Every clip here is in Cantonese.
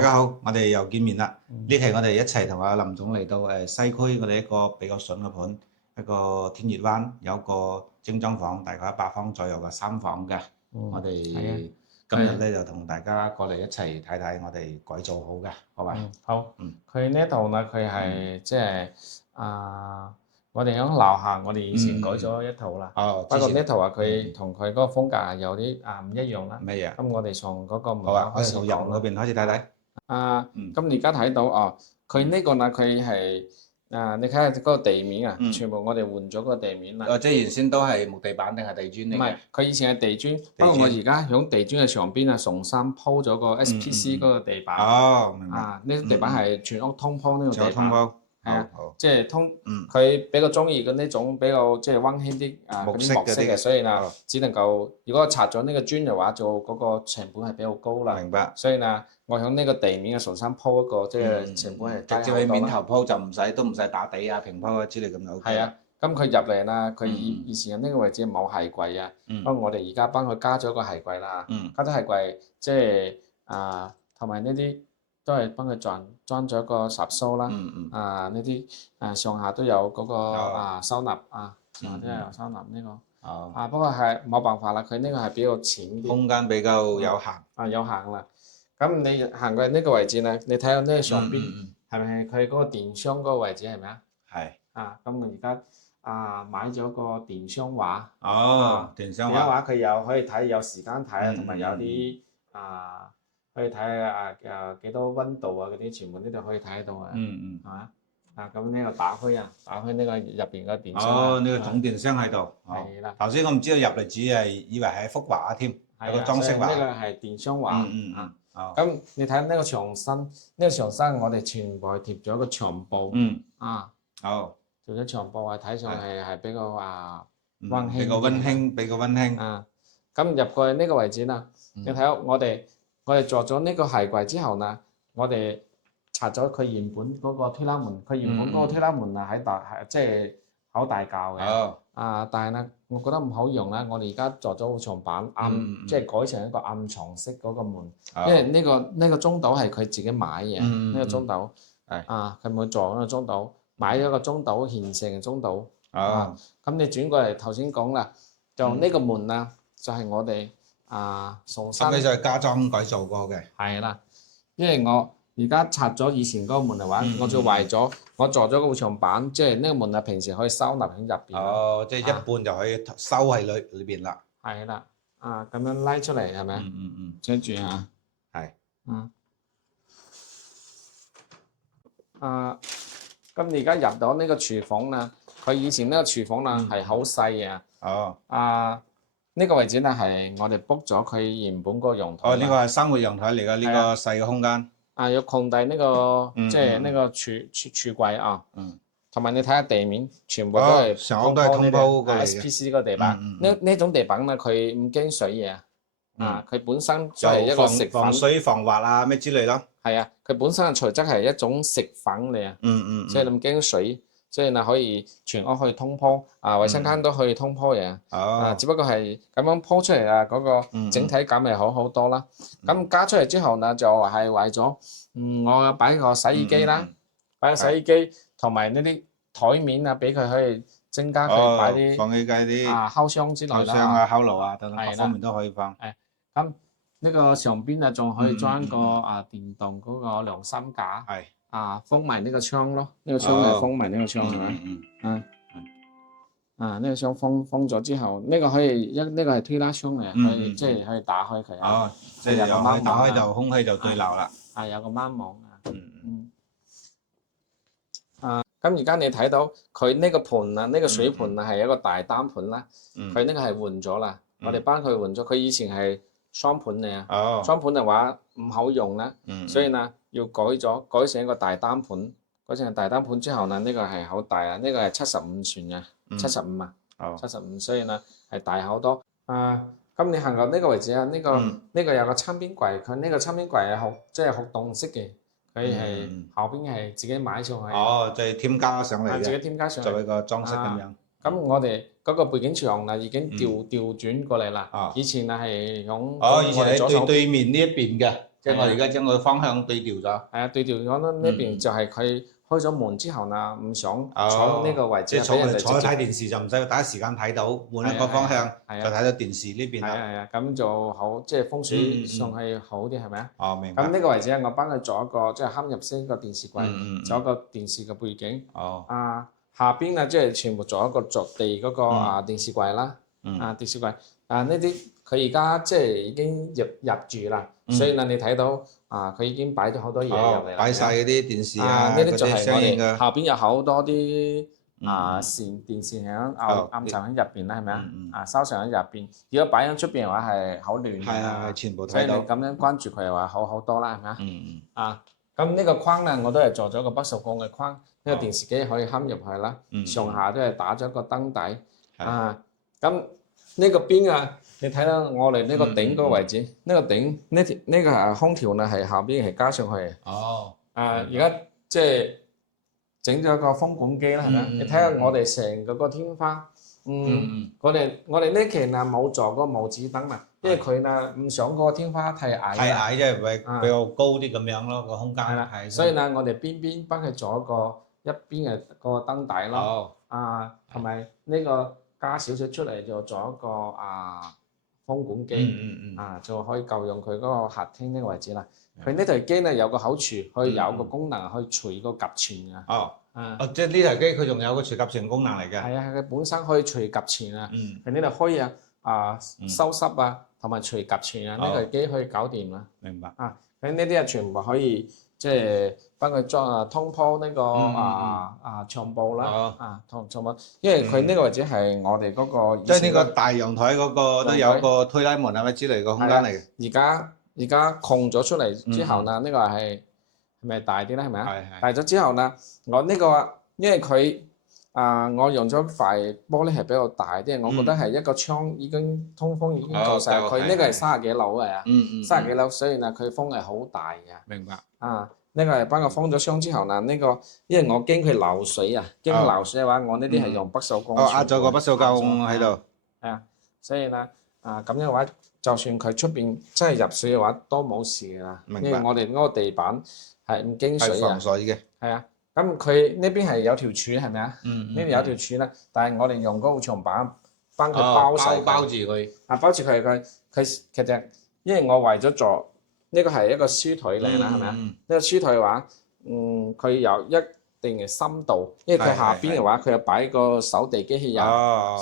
大家好，我哋又見面啦。呢期我哋一齊同阿林總嚟到西區我哋一個比較筍嘅盤，一個天悅灣有一個精裝房，大概100方左右嘅3房嘅。我哋今日咧就同大家過嚟一齊睇睇我哋改造好嘅，好嘛？好。佢呢度呢，佢係即係我哋喺樓下，我哋以前改咗一套啦。不過呢套佢同佢嗰個風格係有啲唔一樣啦。咩嘢？咁我哋從嗰個門口開始入嗰邊開始睇睇。咁你而家睇到佢呢個呢，佢係你睇下嗰個地面啊，全部我哋換咗個地面啦。即係原先都係木地板定係地磚嚟嘅？唔係，佢以前係地磚，不過我而家喺地磚嘅上邊重新鋪咗個 SPC 嗰個地板。明白。呢啲地板係全屋通鋪呢個地板。係啊，即係佢比較中意嘅呢種比較即係溫馨啲木色嘅，所以呢只能夠如果拆咗呢個磚嘅話，做嗰個成本係比較高啦。明白。所以呢，我喺呢個地面嘅重新鋪一個，即係成本係低好多啦。直接去面頭鋪就都唔使打地啊、平鋪啊之類咁就 OK。係啊，咁佢入嚟啦，佢以前呢個位置冇鞋櫃啊，不過我哋而家幫佢加咗個鞋櫃啦。加咗鞋櫃，即係同埋呢啲。都係幫佢裝咗個插蘇啦，呢啲上下都有嗰個收納上下都有收納呢個。不過係冇辦法啦，佢呢個係比較淺啲，空間比較有限。有限啦。咁你行過呢個位置咧，你睇下呢個上邊係咪佢嗰個電箱嗰個位置係咪啊？係。咁我而家買咗個電箱畫。電箱畫佢有可以睇有時間睇啊，同埋有啲可以睇下幾多溫度啊嗰啲，全部呢度可以睇得到啊。係嘛？咁呢個打開呢個入邊個電箱。呢個總電箱喺度。係啦。頭先我唔知道入嚟只係以為係一幅畫添，係個裝飾畫。呢個係電箱畫。咁你睇呢個牆身，我哋全部係貼咗個牆布。貼咗牆布睇上去係比較溫馨。比較溫馨。咁入過去呢個位置啦，你睇下我哋做咗呢個鞋櫃之後呢，我哋拆咗佢原本嗰個推拉門，佢原本嗰個推拉門即係好大嚿嘅。但係呢，我覺得唔好用啦，我哋而家做咗牆板即係改成一個暗藏式嗰個門，因為呢個中島係佢自己買嘅，呢個中島佢冇做呢個中島，買咗個中島現成嘅中島。咁你轉過嚟頭先講啦，就呢個門啊，就係我哋重新。咁你就係加裝改造過嘅。係啦，因為我而家拆咗以前嗰個門嘅話，我就為咗我做咗個牆板，即係呢個門啊，平時可以收納喺入邊。即係一半就可以收喺裏邊啦。係啦，咁樣拉出嚟係咪？跟住係。咁你而家入到呢個廚房啦，佢以前呢個廚房啦係好細嘅。呢個位置咧係我哋 book 咗佢原本嗰個陽台。呢個係生活陽台嚟㗎，呢個細嘅空間。要擴大呢個即係呢個櫥櫃同埋你睇下地面，全部都係成屋都係通鋪嘅 SPC 個地板。呢種地板咧，佢唔經水嘅。佢本身就係一個食粉，防水防滑咩之類咯。係啊，佢本身嘅材質係一種食粉嚟啊。所以你唔經水。所以可以全屋可以通鋪，衞生間都可以通鋪嘅。只不過係咁樣鋪出嚟嗰個整體感係好多啦。咁加出嚟之後呢，就係為咗我擺個洗衣機啦，擺個洗衣機同埋呢啲台面俾佢可以增加佢擺啲放起計啲烤箱之類啦。烤箱烤爐等等各方面都可以放。咁呢個上邊仲可以裝個電動嗰個涼衫架。封埋呢個窗咯，呢個窗係封埋呢個窗係咪？呢個窗封咗之後，呢個可以呢個係推拉窗嚟，可以即係可以打開佢。即係有個掹打開就空氣就對流啦。有個掹網咁而家你睇到佢呢個盤呢個水盤係一個大單盤啦，佢呢個係換咗啦，我哋幫佢換咗，佢以前係雙盤嚟啊。雙盤嘅話唔好用啦，所以呢。要改成一個大單盤，改成大單盤之後呢，呢個係好大啊！呢個係75寸嘅，75，所以呢係大好多。咁你行到呢個位置啊，呢個有個餐邊櫃，佢呢個餐邊櫃係即係學動式嘅，佢係後邊係自己買上去。就係添加上嚟嘅，自己添加上嚟作為個裝飾咁樣。咁我哋嗰個背景牆已經調轉過嚟啦。以前係響以前喺對面呢一邊嘅。即係我而家將個方向對調咗。係啊，對調咗啦，呢邊就係佢開咗門之後呢，唔想坐呢個位置，即係俾人哋坐直接睇電視就唔使第一時間睇到，換一個方向就睇到電視呢邊啦。係啊，咁就好，即係風水上係好啲，係咪啊？哦，明白。咁呢個位置我幫佢做一個即係嵌入式個電視櫃，做一個電視嘅背景。哦。下邊啊，即係全部做一個着地嗰個電視櫃啦。電視櫃呢啲佢而家即係已經入住啦，所以呢你睇到佢已經擺咗好多嘢入嚟啦。擺晒嗰啲電視呢啲就係我哋嘅。後邊有好多啲電線喺暗藏喺入邊啦，係咪啊？收藏喺入邊。如果擺喺出邊嘅話係好亂嘅。係全部睇到。所以你咁樣關注佢嘅話好多啦，係咪啊？咁呢個框呢，我都係做咗個不鏽鋼嘅框，呢個電視機可以嵌入去啦，上下都係打咗個燈底。咁呢個邊啊，你睇到我哋呢個頂嗰個位置，呢個頂呢個空調呢係後邊係加上去嘅。而家即係整咗個風管機啦，係咪？你睇下我哋成個天花，我哋呢期呢冇做個帽子燈啊，因為佢呢唔想個天花太矮。太矮即係比較高啲咁樣咯，個空間。係。所以呢，我哋邊幫佢做一邊嘅個燈底咯。同埋呢個加少少出嚟就做一個風管機。就可以夠用佢嗰個客廳呢個位置啦。佢呢台機呢有個好處，可以有個功能可以除個夾鉗啊。即係呢台機佢仲有個除夾鉗功能嚟嘅。係佢本身可以除夾鉗啊。佢呢度可以收濕啊，同埋除夾鉗啊，呢台機可以搞掂啦。明白。佢呢啲全部可以即係幫佢裝通鋪呢個牆布啦。同牆布，因為佢呢個位置係我哋嗰個。即係呢個大陽台嗰個都有個推拉門係咪之類嘅空間嚟嘅？而家空咗出嚟之後呢，呢個係咪大啲咧？係咪啊？大咗之後呢，我呢個因為佢我用咗塊玻璃係比較大啲，我覺得係一個窗已經通風已經夠晒。佢呢個係30幾樓嘅，30幾樓，所以呢佢風係好大嘅。明白。呢個係幫我封咗窗之後呢，呢個因為我驚佢漏水啊，驚漏水嘅話，我呢啲係用不鏽鋼。壓咗個不鏽鋼喺度。所以呢咁樣嘅話，就算佢出邊真係入水嘅話，都冇事㗎啦。因為我哋嗰個地板係唔經水係防水嘅。咁佢呢邊係有條柱係咪啊？呢邊有條柱啦，但係我哋用嗰個牆板幫佢包曬包住佢。包住佢其實因為我為咗做呢個係一個書台嚟啦，係咪啊？呢個書台嘅話，佢有一定嘅深度，因為佢下邊嘅話佢有擺個手地機器人，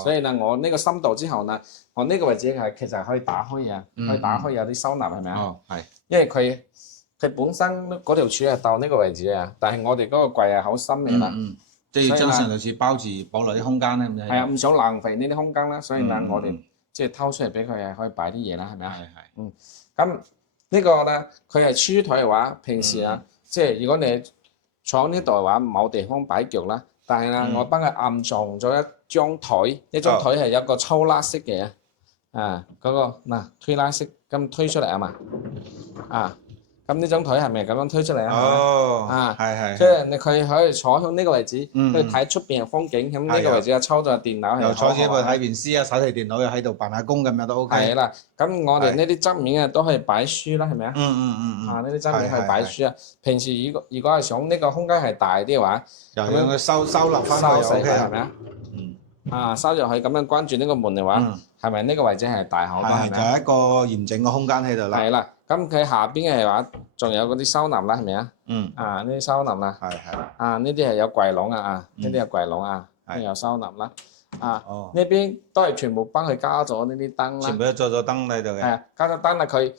所以呢我呢個深度之後呢，我呢個位置係其實可以打開嘅，可以打開有啲收納係咪啊？因為佢本身嗰條柱係到呢個位置啊，但係我哋嗰個櫃係好深嘅啦，即係將上頭柱包住保留啲空間咧，係唔想浪費呢啲空間啦，所以呢我哋即係偷出嚟俾佢係可以擺啲嘢啦，係咪啊？咁呢個呢佢係書台嘅話，平時即係如果你坐呢度嘅話冇地方擺腳啦，但係呢我幫佢暗藏咗一張台，呢張台係一個抽拉式嘅嗰個推拉式咁推出嚟啊嘛，咁呢張台係咪咁樣推出嚟啊？即係你佢可以坐喺呢個位置，去睇出邊嘅風景。咁呢個位置啊，抽咗電腦，又坐住去睇電視啊，手提電腦又喺度辦下工咁樣都 OK。係啦，咁我哋呢啲側面啊都可以擺書啦，係咪啊？呢啲側面可以擺書啊。平時如果係想呢個空間係大啲嘅話，又用佢收納翻佢又 OK，係咪啊？收入去咁樣關住呢個門嘅話，係咪呢個位置係大好多？係咪？就係一個完整嘅空間喺度啦。係啦。咁佢下邊嘅話，仲有嗰啲收納啦，係咪啊？呢啲收納啦。呢啲係有櫃籠啊，呢啲係櫃籠啊，有收納啦。呢邊都係全部幫佢加咗呢啲燈啦。全部都做咗燈喺度嘅。加咗燈啦，佢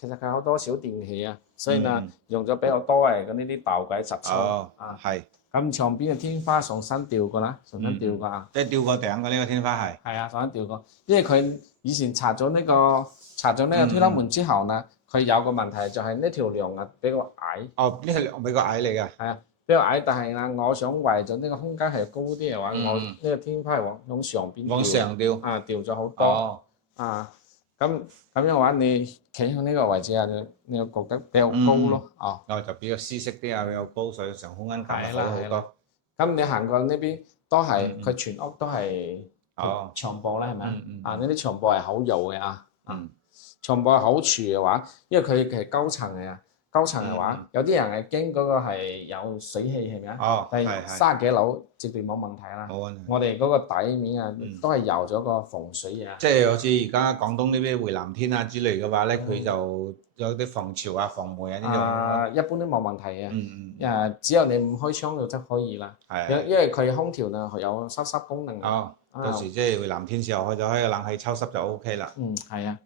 其實佢好多小電器啊，所以呢用咗比較多嘅嗰呢啲導軌插槽。咁牆邊嘅天花重新吊過啦，重新吊過即係吊過頂嘅呢個天花係。係重新吊過，因為佢以前拆咗呢個推拉門之後呢，佢有個問題就係呢條梁比較矮。呢係比較矮嚟嘅。比較矮，但係呢，我想為咗呢個空間係高啲嘅話，我呢個天花係往上邊往上吊。吊咗好多。咁樣嘅話，你企喺呢個位置你又覺得比較高咯。就比較舒適啲比較高，所以上空間感好好多。咁你行過呢邊都係佢全屋都係牆布啦，係咪呢啲牆布係好柔嘅床鋪係好處嘅話，因為佢係高層嘅啊，高層嘅話，有啲人係驚嗰個係有水氣係咪啊？哦，但係30幾樓絕對冇問題啦。冇問題。我哋嗰個底面啊，都係油咗個防水啊。即係好似而家廣東呢啲回南天啊之類嘅話咧，佢就有啲防潮啊、防霉啊呢種。一般都冇問題嘅。只有你唔開窗就則可以啦。係。因為佢空調呢有收濕功能。到時即係回南天時候開個冷氣抽濕就 OK 啦。係啊。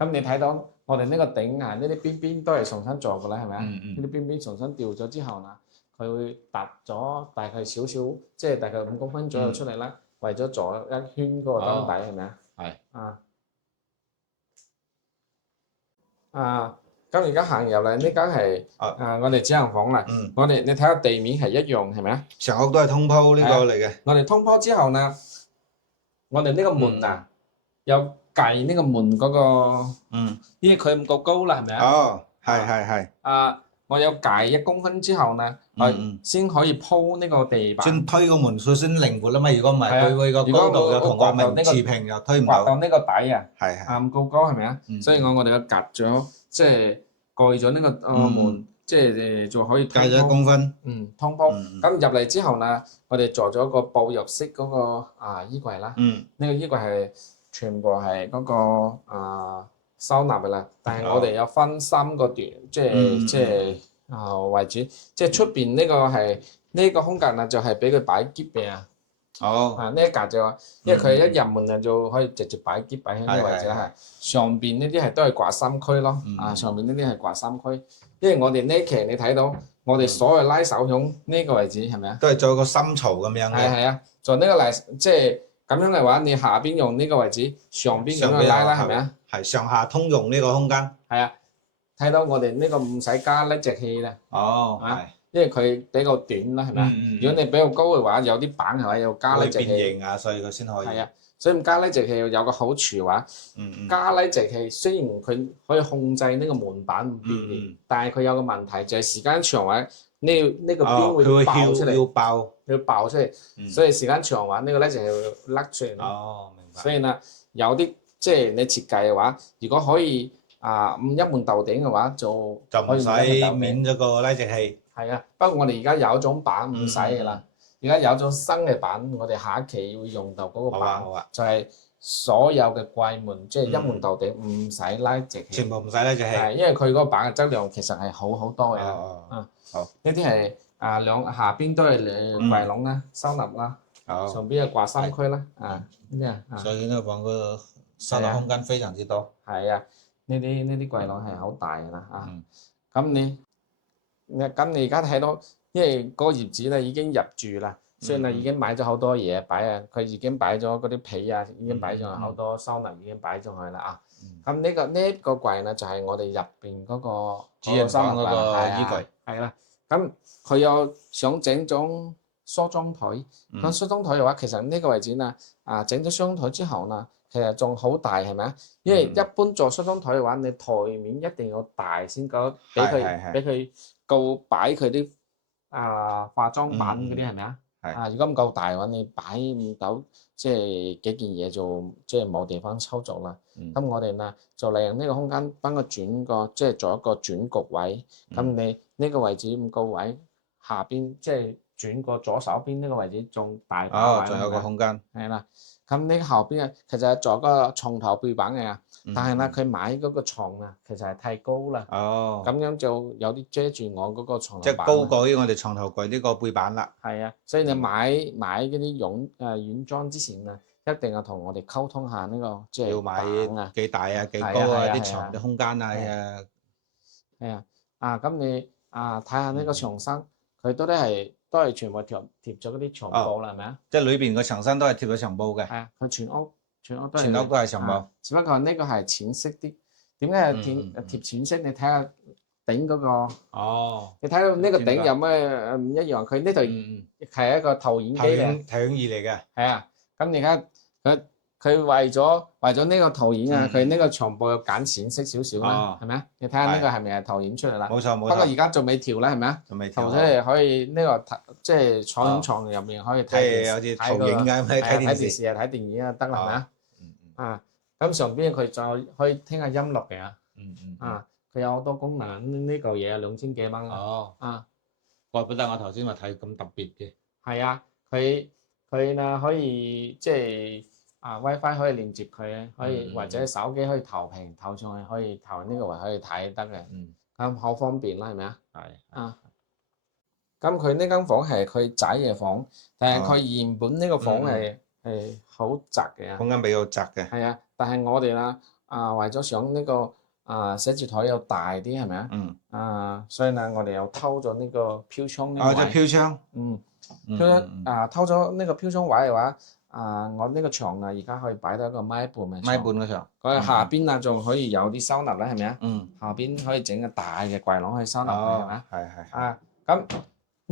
咁你睇到我哋呢個頂啊，呢啲邊邊都係重新做嘅啦，係咪啊？呢啲邊邊重新掉咗之後呢，佢會凸咗大概少少，即係大概5公分左右出嚟啦，為咗做一圈嗰個燈底係咪啊？係。咁而家行入嚟呢間係我哋紙行房啦。我哋你睇下地面係一樣係咪啊？成屋都係通鋪呢個嚟嘅。我哋通鋪之後呢，我哋呢個門啊，有計呢個門嗰個，因為佢唔夠高啦，係咪啊？係。我有計1公分之後呢，先可以鋪呢個地板。先推個門數先靈活啊嘛，如果唔係佢會個高度又同個門持平又推唔到。刮到呢個底啊，係唔夠高係咪啊？所以我哋就隔咗，即係蓋咗呢個門，即係就可以計咗1公分。通鋪。咁入嚟之後呢，我哋做咗個步入式嗰個衣櫃啦。呢個衣櫃係全部係嗰個收納嘅啦，但係我哋有分3個段，即係為主，即係出邊呢個係呢個空間啊，就係俾佢擺篋嘅啊。呢一格就，因為佢一入門就可以直接擺篋擺喺呢個位置啦。上邊呢啲係都係掛衫區咯。上邊呢啲係掛衫區，因為我哋呢期你睇到我哋所有拉手響呢個位置係咪啊？都係做個深槽咁樣嘅。係啊，做呢個嚟即係。咁樣嘅話，你下邊用呢個位置，上邊咁樣拉啦，係咪啊？係上下通用呢個空間。係啊，睇到我哋呢個唔使加呢隻氣啦。因為佢比較短啦，係咪啊？如果你比較高嘅話，有啲板係咪要加呢隻氣？會變形啊，所以佢先可以。係啊，所以加呢隻氣有個好處嘅話，加呢隻氣雖然佢可以控制呢個門板唔變形，但係佢有個問題就係時間長話，呢個邊會爆出嚟。要爆出嚟，所以時間長嘅話，呢個咧就係會甩出嚟。明白。所以呢，有啲即係你設計嘅話，如果可以一門豆頂嘅話，就唔使免咗個拉直氣。係啊，不過我哋而家有一種板唔使嘅啦，而家有一種新嘅板，我哋下一期會用到嗰個板，就係所有嘅櫃門，即係一門豆頂唔使拉直氣。全部唔使拉直氣。係，因為佢嗰個板嘅質量其實係好多嘅。好。呢啲係。下邊都係櫃籠啦、收納啦，上邊係掛衫區啦，所以呢個房個收納空間非常之多。係啊，呢啲櫃籠係好大㗎啦。咁你而家睇到，因為嗰個業主咧已經入住啦，所以咧已經買咗好多嘢擺啊，佢已經擺咗嗰啲被啊，已經擺上去好多收納已經擺上去啦。咁呢個櫃咧就係我哋入邊嗰個主人房嗰個衣櫃。係啦。咁佢又想整種梳妝台，咁梳妝台嘅話，其實呢個位置呢，整咗梳妝台之後呢，其實仲好大係咪啊？因為一般做梳妝台嘅話，你台面一定要大先夠俾佢夠擺佢啲化妝品嗰啲係咪啊？如果唔夠大嘅話，你擺唔到即係幾件嘢就即係冇地方操作啦。咁我哋呢就利用呢個空間幫佢轉個即係做一個轉局位，咁你呢個位置唔夠位，下邊即係轉過左手邊呢個位置仲大把位。仲有個空間。係啦，咁呢個後邊啊，其實係做個床頭背板嘅，但係呢佢買嗰個床啊，其實係太高啦。咁樣就有啲遮住我嗰個床頭板。即係高過於我哋床頭櫃呢個背板啦。係啊，所以你買嗰啲軟裝之前啊，一定要同我哋溝通下呢個即係要買幾大啊、幾高啊、啲床嘅空間啊。係啊，咁你睇下呢個牆身，佢都係全部貼咗嗰啲牆布啦，係咪啊？即係裏邊個牆身都係貼咗牆布嘅。係啊，佢全屋都係牆布。只不過呢個係淺色啲。點解貼淺色？你睇下頂嗰個。你睇到呢個頂有咩唔一樣？佢呢度係一個投影機嚟。投影儀嚟嘅。係啊，咁而家佢為咗呢個投影啊，佢呢個牆布要揀淺色少少啦，係咪啊？你睇下呢個係咪係投影出嚟啦？冇錯。不過而家仲未調啦，係咪啊？仲未調。投出嚟可以呢個即係坐喺床入面可以睇電視，好似投影咁睇電視啊，睇電影啊得啦，係咪啊？咁上邊佢就可以聽下音樂嘅嗯。啊，佢有好多功能，呢嚿嘢2000幾蚊哦，啊，怪不得我頭先話睇咁特別嘅。係啊，佢呢可以即係WiFi 可以連接佢，可以或者手機可以投屏投上去，可以投呢個位可以睇得嘅，咁好方便啦，係咪啊？係啊，咁佢呢間房係佢仔嘅房，但係佢原本呢個房係好窄嘅空間比較窄嘅。係啊，但係我哋啦為咗想呢個寫字台又大啲係咪啊？所以呢我哋又偷咗呢個飄窗呢個位。即係飄窗。飄窗偷咗呢個飄窗位嘅話，我呢個床而家可以擺到一個米半嘅米半嘅床。佢下邊仲可以有啲收納啦，係咪啊？下邊可以整個大嘅櫃籠去收納佢係咪啊？係。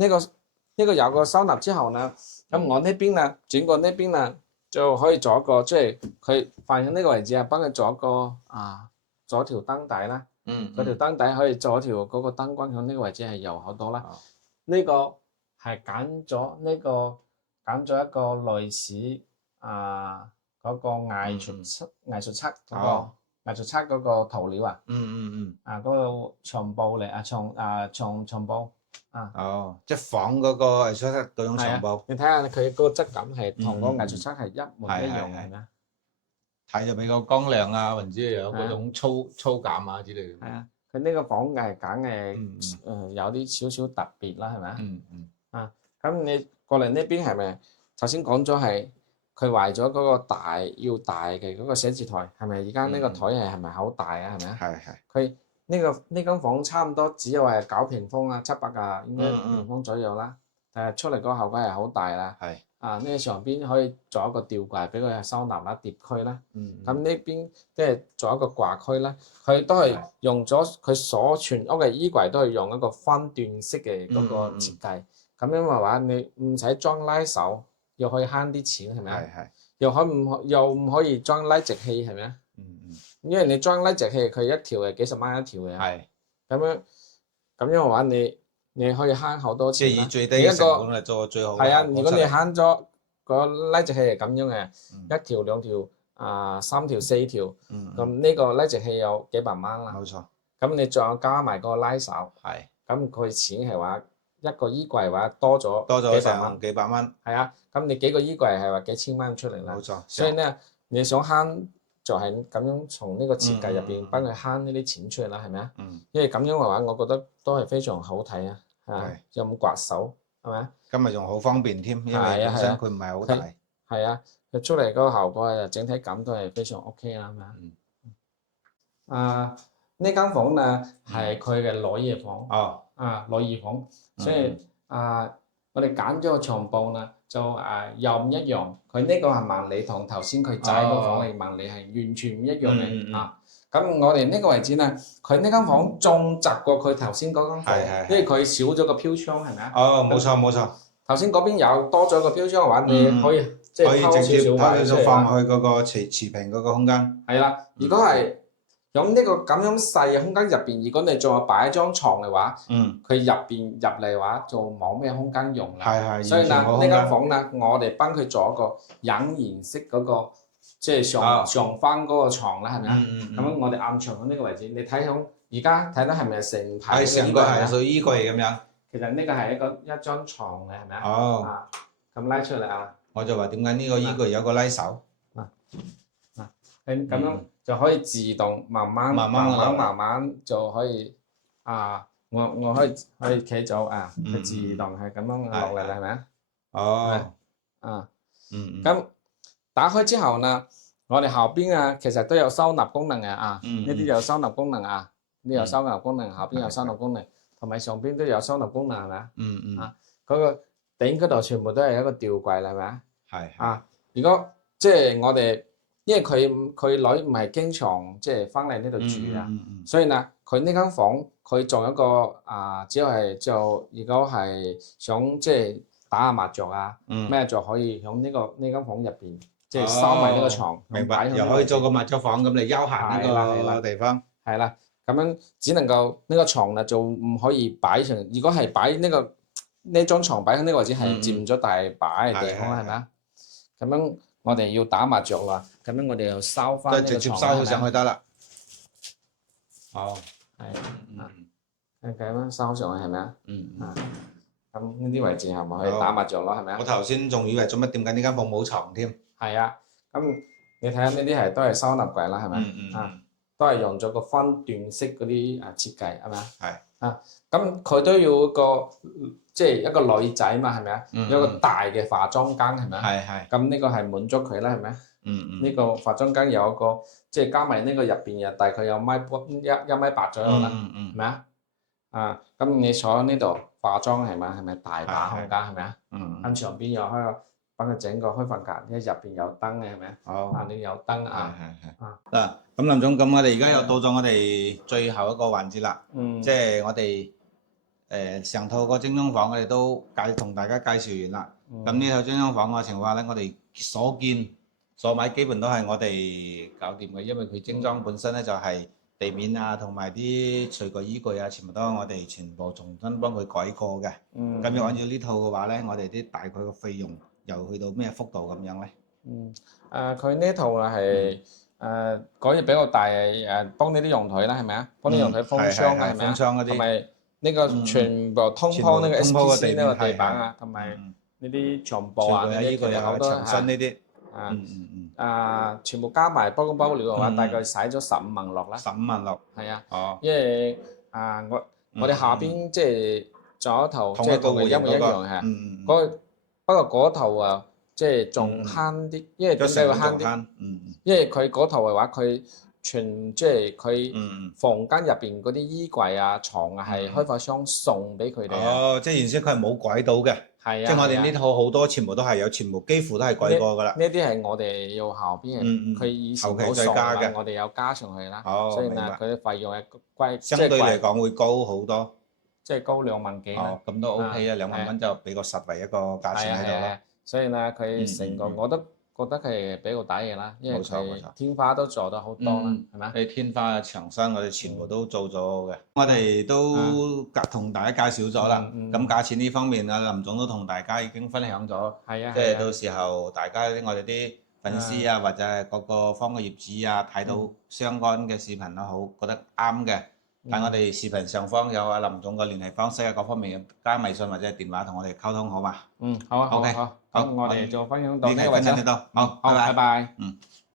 咁呢個有個收納之後呢，咁我呢邊呢轉過呢邊呢就可以做一個，即係佢放喺呢個位置幫佢做一個做條燈帶啦。嗰條燈帶可以做條嗰個燈光喺呢個位置係柔好多啦。呢個係揀咗一個類似嗰個藝術漆嗰個塗料啊。嗰個牆布嚟牆布。即係仿嗰個藝術漆嗰種牆布。你睇下佢嗰個質感係同嗰個藝術漆係一模一樣嘅，係咪啊？睇就比較光亮啊，或者有嗰種粗感啊之類嘅。係啊，佢呢個房係梗係有啲少少特別啦，係咪啊？咁你過嚟呢邊係咪頭先講咗係佢為咗嗰個要大嘅嗰個寫字台，係咪而家呢個台係咪好大啊？係咪啊？係。佢呢間房差唔多只有係9平方700應該平方左右啦，但係出嚟嗰個效果係好大啦。係。呢個上邊可以做一個吊櫃俾佢收納啦、疊區啦。咁呢邊即係做一個掛區啦。佢都係用咗佢所全屋嘅衣櫃都係用一個分段式嘅嗰個設計。咁樣嘅話，你唔使裝拉手，又可以慳啲錢，係咪啊？又唔可以裝拉直器，係咪啊？因為你裝拉直器，佢一條係幾十蚊一條嘅。係。咁樣嘅話，你可以慳好多錢啦。即係以最低嘅成本嚟做最好。係啊，如果你慳咗個拉直器係咁樣嘅，1條2條3條4條，咁呢個拉直器有幾百蚊啦。冇錯。咁你仲有加埋個拉手。係。咁佢錢係話一個衣櫃話多咗幾百蚊。係啊，咁你幾個衣櫃係話幾千蚊出嚟啦。冇錯。所以呢，你想慳就係咁樣從呢個設計入邊幫佢慳呢啲錢出嚟啦，係咪啊？因為咁樣嘅話，我覺得都係非常好睇啊。又冇刮手，係咪啊？今日仲好方便添，因為本身佢唔係好大。係啊，佢出嚟嗰個效果啊，整體感都係非常 OK 啦，係咪啊？呢間房呢係佢嘅裸衣房。裸衣房，所以我哋揀咗個床鋪呢，就又唔一樣。佢呢個係紋理同頭先佢仔個房嘅紋理係完全唔一樣嘅。咁我哋呢個位置呢，佢呢間房仲窄過佢頭先嗰間房，因為佢少咗個飄窗，係咪啊？冇錯冇錯。頭先嗰邊有多咗個飄窗嘅話，你可以即係偷少少放去嗰個持平嗰個空間。係啦，如果係咁呢個咁樣細嘅空間入邊，如果你仲有擺一張床嘅話，佢入嚟嘅話就冇咩空間用啦。所以呢間房呢，我哋幫佢做一個隱形式嗰個。即係上翻嗰個牀啦，係咪啊？咁我哋暗牆喺呢個位置，你睇響而家睇到係咪成排嘅衣櫃啊？係屬於衣櫃咁樣。其實呢個係一張床嘅，係咪啊？咁拉出嚟啊！我就話點解呢個衣櫃有個拉手？咁樣就可以自動慢慢就可以我可以企走佢自動係咁樣落嚟啦，係咪啊？咁。打開之後呢，我哋後邊其實都有收納功能嘅呢啲有收納功能呢有收納功能，後邊有收納功能，同埋上邊都有收納功能，係咪啊？嗰個頂嗰度全部都係一個吊櫃啦，係咪啊？係。如果即係我哋，因為佢女唔係經常即係翻嚟呢度住啊，所以呢，佢呢間房佢仲有一個只要係如果係想即係打下麻雀咩就可以喺呢間房入邊。即係收埋呢個床，明白？又可以做個麻雀房咁嚟休閒呢個地方。係啦，咁樣只能夠呢個床就唔可以擺成。如果係擺呢張床擺喺呢個位置係佔咗大把嘅地方，係咪啊？咁樣我哋要打麻雀啦，咁樣我哋又收翻就呢個直接收床啦係咪上去得啦。哦，係嗯啊，咁樣收上去係咪啊？嗯啊，咁呢啲位置係咪可以好打麻雀咯？係咪啊我？頭先仲以為做乜點解呢間房冇床添。係啊，咁你睇下呢啲係都係收納櫃啦，係咪？啊，都係用咗個分段式嗰啲設計係咪啊？係。啊，咁佢都要個即係一個女仔嘛，係咪啊？有個大嘅化妝間係咪啊？係。咁呢個係滿足佢啦，係咪啊？嗯呢個化妝間有一個即係加埋呢個入邊又大概有一米8左右啦，係咪啊？啊，咁你坐喺呢度化妝係咪？係咪大把空間係咪啊？咁上邊又開個幫佢整個開飯格，因為入邊有燈嘅係咪啊？好。啊，你有燈啊？嗱，咁林總，咁我哋而家又到咗我哋最後一個環節啦。即係我哋成套個精裝房，我哋都同大家介紹完啦。咁呢套精裝房嘅情況咧，我哋所見所買基本都係我哋搞掂嘅，因為佢精裝本身咧就係地面啊，同埋啲廚具衣櫃啊，全部都係我哋全部重新幫佢改過嘅。咁要按照呢套嘅話咧，我哋啲大概嘅費用又去到咩幅度咁樣咧？佢呢套啊係改嘢比較大幫呢啲用途啦，係咪啊？幫啲用途封窗啊，係咪啊？封窗嗰啲，同埋呢個全部通鋪呢個 SPC 呢個地板啊，同埋呢啲牆布啊，呢啲其實好多牆身呢啲。全部加埋包工包料嘅話，大概使咗15萬落啦。15萬落。係啊。哦。因為我哋下邊即係仲有一頭，即係同佢一模一樣係。不過嗰頭啊，即係仲慳啲，因為點解會慳啲？因為佢嗰頭嘅話，佢即係佢房間入邊嗰啲衣櫃啊、床啊，係開發商送俾佢哋啊。哦，即係原先佢係冇改到嘅。係啊。即係我哋呢套好多全部都係有，全部幾乎都係改過㗎啦。呢啲係我哋要後邊佢以前冇送啦，我哋有加上去啦。所以呢，佢嘅費用係貴，相對嚟講會高好多。即係高2萬幾啦。咁都 OK 啊，2萬蚊就比較實惠一個價錢喺度啦。所以呢，佢成個我都覺得係比較抵嘅啦，因為佢天花都做得好多啦，係咪？你天花、牆身我哋全部都做咗嘅，我哋都同大家介紹咗啦。咁價錢呢方面啊，林總都同大家已經分享咗。係啊。即係到時候大家我哋啲粉絲啊，或者係各個方嘅業主啊，睇到相關嘅視頻都好，覺得啱嘅。但我哋視頻上方有阿林總嘅聯繫方式啊，各方面加微信或者係電話同我哋溝通好嘛？好啊。OK。好，咁我哋就分享到呢個位置。好，拜拜。